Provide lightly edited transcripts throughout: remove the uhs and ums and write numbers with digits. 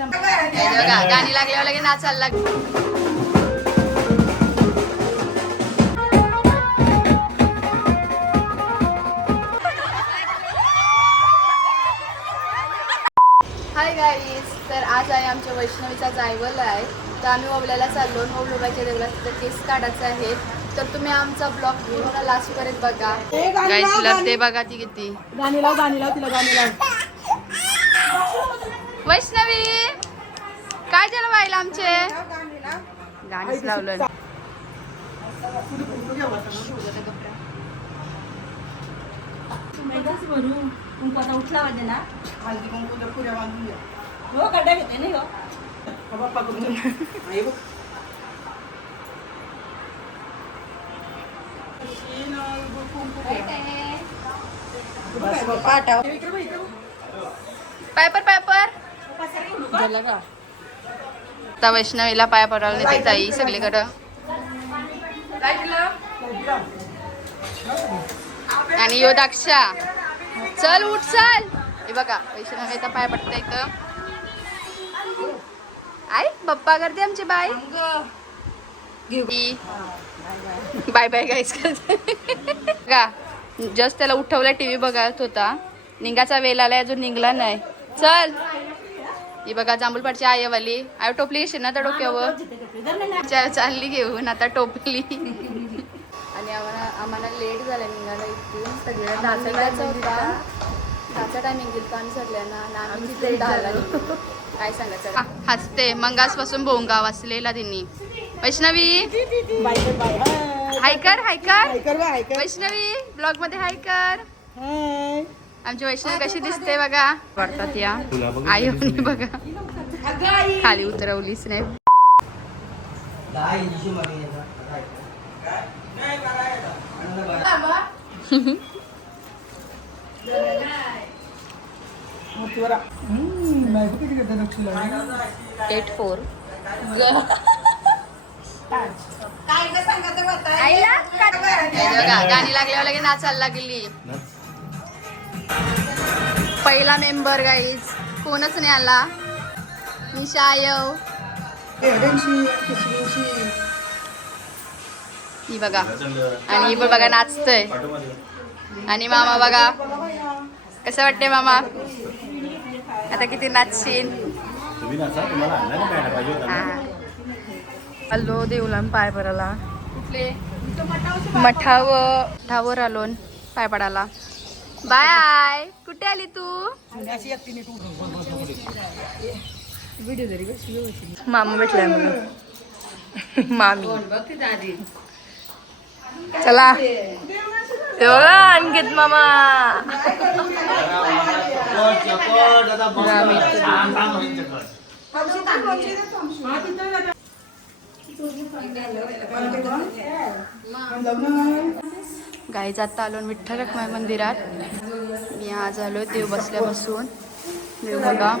गाणी लागल्यावर लगे नाचायला लाग. हाय गाईज, तर आज आहे आमच्या वैष्णवीचा जायवल आहे. तर आम्ही ओवल्याला चाललो. नवलोबाच्या देवळात तिथं केस काढायचं आहे. तर तुम्ही आमचा ब्लॉग पूर्ण लास्टपर्यंत बघा. गाईज ते बघा ती किती गाणी लाव तिला गाणी लाव. वैष्णवी काय झालं व्हायला आमचे गाणीच लावलं. उठला म्हणजे ना हो गड्डा घेते नाही हो. पेपर झालं का आता वैष्णवीला पाया पडायला नेते ताई सगळीकडं. आणि यो दाक्षा चल उठ चल. हे बघा वैष्णवी आता पाया पडता इथं. आई पप्पा करते आमची बाय बाय बाय गाईस करते का. जस्ट त्याला उठवला टीव्ही बघत होता. निघाचा वेल आलाय अजून निघला नाही. चल ही बघा जांभूळपाडची आयवाली आय टोपली घेशील ना त्या डोक्यावर. चालली घेऊन आता टोपली. आणि आम्हाला लेट झाला निघाला इथून. सगळ्या नाचायचं होता. नाचा टायमिंग गेल पाणी सगळ्यांना आम्ही तिथे ढाला. काय सांगायचं हसते मंगासपासून भोंगा वाचलेला त्यांनी. वैष्णवी हाय कर वैष्णवी ब्लॉग मध्ये हाय कर. आमची वैष्णवी कशी दिसते बघा. वाटतात या आई बघा खाली उतरवलीच नाही. गाणी लागल्यावर लगे नाचायला लागली. पहिला मेंबर गाईज कोणच नाही आला. निशा आयव ही बघा आणि ही पण बघा नाचतय. आणि मामा बघा कसं वाटते मामा आता किती नाचशील. आलो देऊला पाय पडायला. कुठले मठावर आलो पाय पडायला. बाय कुठे आली तू. मामा भेटलाय मला मामी. चला तेवढा आणखीत मामा. गाईज आता आलो विठ्ठल रखुमाई मंदिरात. मी आज आलो देव बसल्यापासून. देव बघा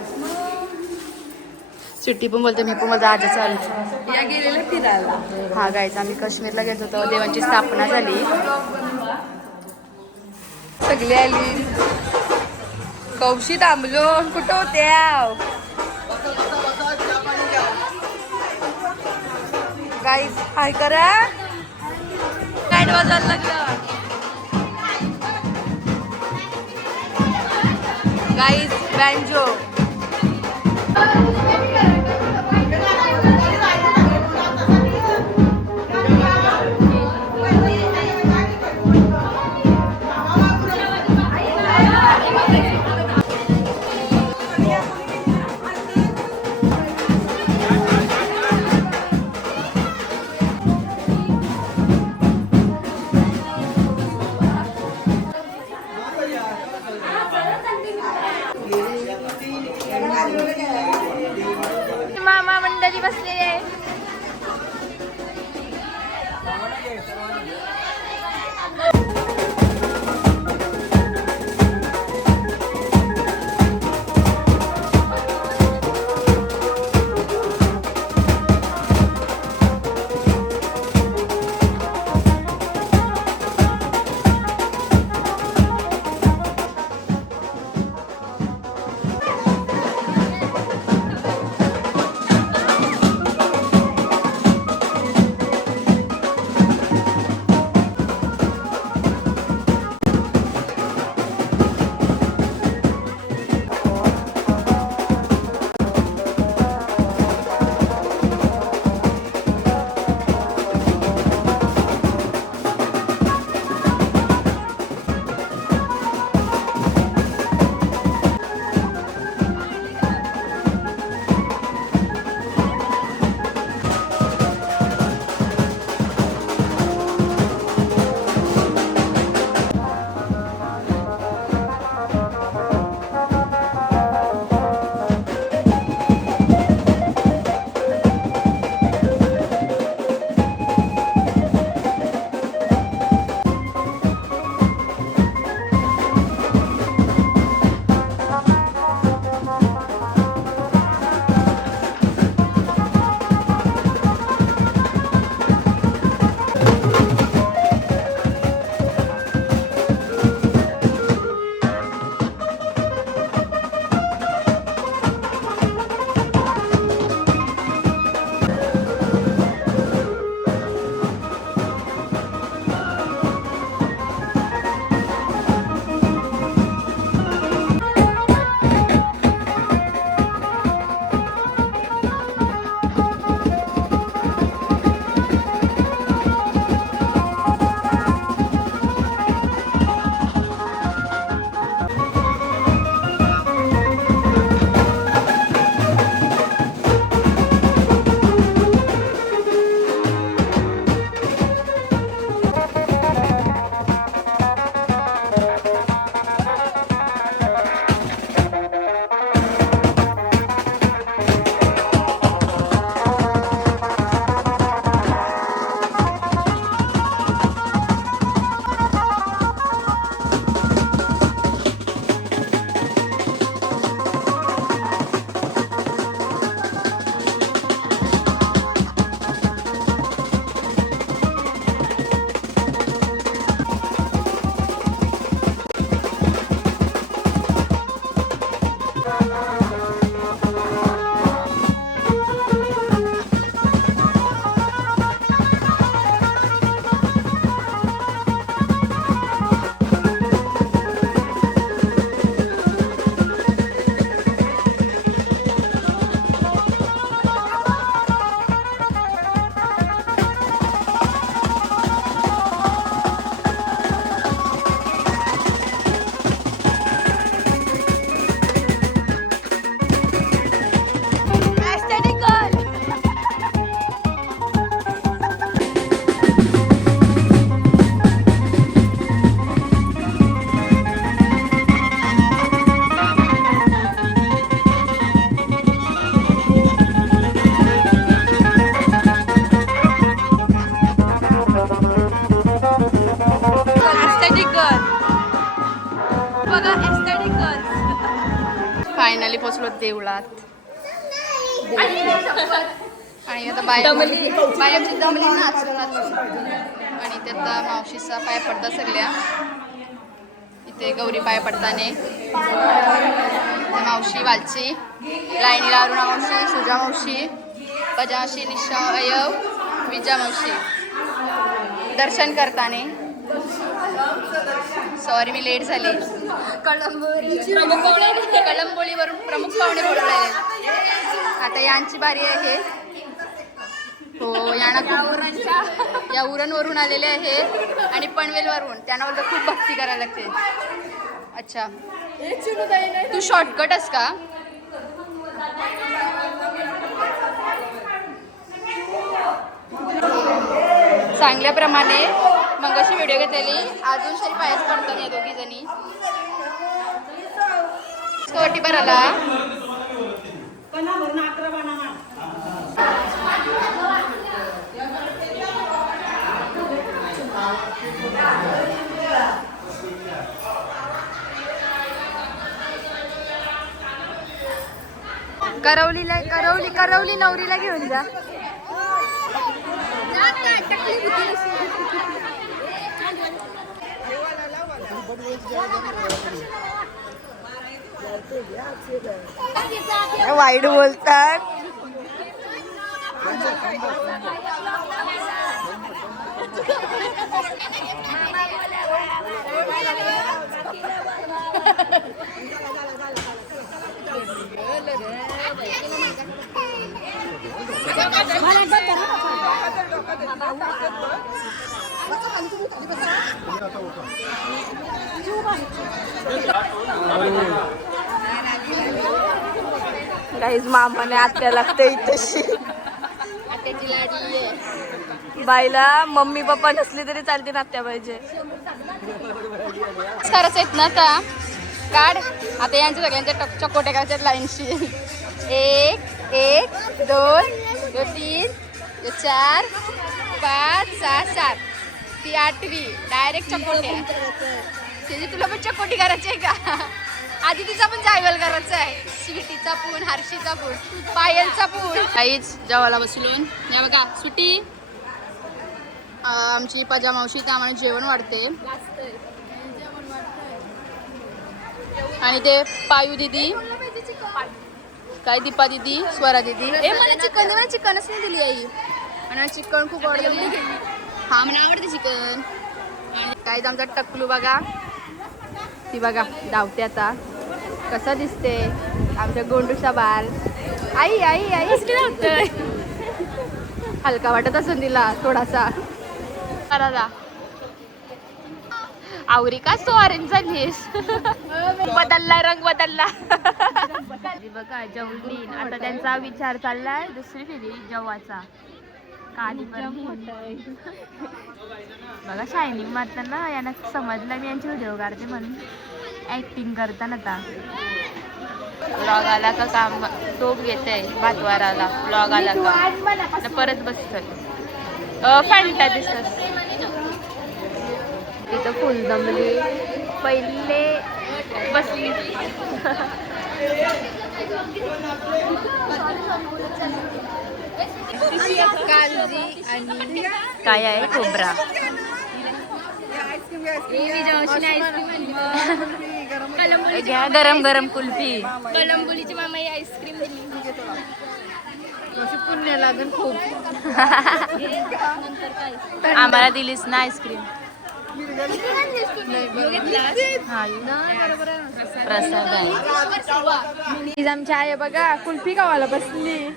सुट्टी पण बोलते. मी पण माझा आजच आलो या गेलेला फिरायला. हा गाईज आम्ही काश्मीरला गेलो होतो. देवांची स्थापना झाली. सगळी आली. कौशी थांबलो कुठं होत्या गाईज. हाय करा काय वाजायला लागलं गाईज. बँजो मामा मंडळी बसलेली आहे. पोचलो देवळात. आणि आता बाय आमची दमली नाचून आणि त्यात मावशीचा पाय पडता सगळ्या. इथे गौरी पाय पडताने मावशी वालची लाईनीला अरुणा मावशी, सुजा मावशी, पजामावशी, निशा अयव, विजा मावशी दर्शन करताने. सॉरी मी लेट झाली. कळंबोळीवरून प्रमुख पाहुणे बोलवले. आता यांची बारी आहे. हो यांना या उरणवरून आलेले आहेत आणि पनवेलवरून. त्यांना बोलतो खूप भक्ती करायला लागते. अच्छा तू शॉर्टकट आहेस का? चांगल्याप्रमाणे मंगाशी व्हिडिओ घेतलेली. अजून शरी पायच पडतात या दोघी जणी. स्कॉटी भराला करवली नवरीला घेऊन जा. वाईट बोलतात. गाईज मामाने आत्या लागते इथशी. आत्याची लाडली आहे. बाईला मम्मी पप्पा नसली तरी चालते ना आत्या पाहिजे. खरंच आहेत ना आता काढ. आता यांच्या सगळ्यांच्या चकोट्या करायच्या लाईनशी. 1 1 2 3 4 5 6 7. ती 8वी डायरेक्ट चकोट्या. त्याची तुला पण चकोटी करायची आहे का? आधी तिचा पण जायवल करायचा आहे. स्वीटीचा पूण, हर्षीचा पूण, पायलचा पूण. काहीच जेवायला बसलून या बघा सुटी. आमची पजामावशी त्या आम्हाला जेवण वाढते. आणि ते पायू दिदी, काय दीपा दिदी, स्वरा दिदी. मला चिकनच नाही दिली आई. आणि चिकन खूप आवडतं. हा मला आवडते चिकन. काहीच आमचा टकलू बघा. ती बघा धावते आता. कसं दिसते आमच्या गोंडूचा बाल. आई आई आई धावतोय. हलका वाटत असून तिला थोडासा. आवरी का सो ऑरेंज झालीस. बदलला रंग बदलला. बघा जेवली. आता त्यांचा विचार चाललाय दुसरी फेरी जेवाचा. काली बघा शायनिंग मारताना यांना समजलं मी यांची व्हिडिओ काढते म्हणून ऍक्टिंग करताना. आता ब्लॉग आला का काम टोप घेते. भातवार आला ब्लॉग आला का परत बसतोय. फॅन्टा दिसत. तिथं फुल जमली. पहिले बसली. काळजी आणि काय आहे खोबरा. घ्या गरम गरम कुल्फी. कलंबोलीची मामाई आईस्क्रीम दिली. पुण्य लागेल खूप. आम्हाला दिलीस ना आईस्क्रीम. प्रसाद आहे. आमची आई बघा कुल्फी गावाला बसली.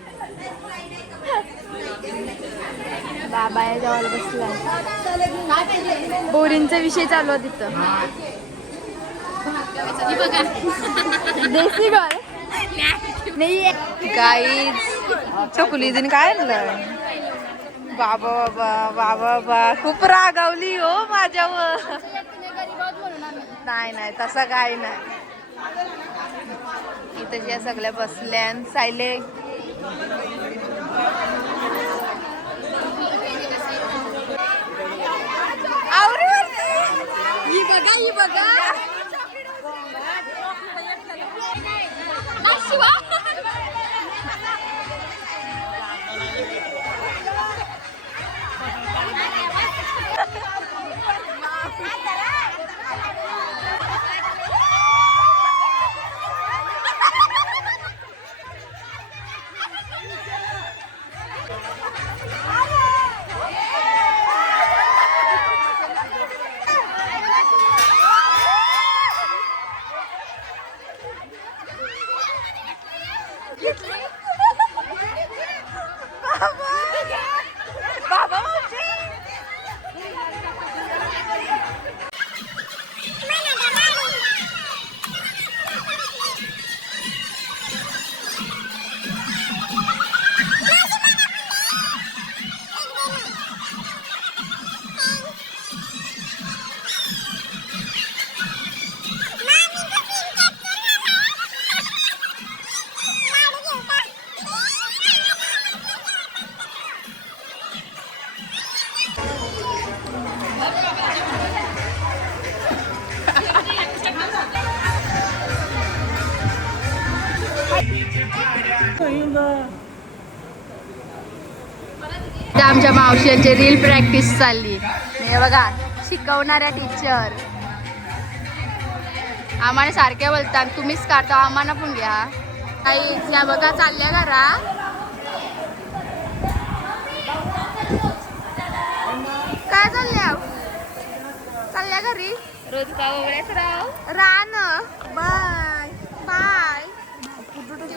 बाबा आहे जेवायला बसला. बोरींचा विषय चालू आहे तिथं. देसी घर नाही गाईज. चकुली दिन काय आणलं. बाबा बाबा बाबा बा खूप रागावली हो माझ्यावर. नाही नाही तसं काय नाही. इथं या सगळ्या बसल्या सायले. ही बघा ही बघा. त्या आमच्या मावशींची रील प्रॅक्टिस चालली. हे बघा शिकवणाऱ्या टीचर आम्हाला सारख्या बोलतात तुम्हीच काढता आम्हाला पण घ्या. काही त्या बघा चालल्या घरा. काय चालल्या चालल्या घरी रोज का वगैरेच रान. बाय बाय कुठे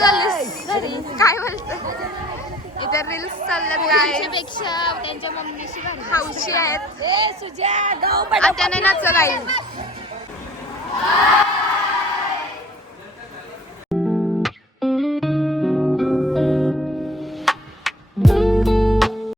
चाललीस काय बोलत इथे रील्स चालल्यात पेक्षा त्यांच्या मम्मीशी हौशी आहेत. त्याने नाच काही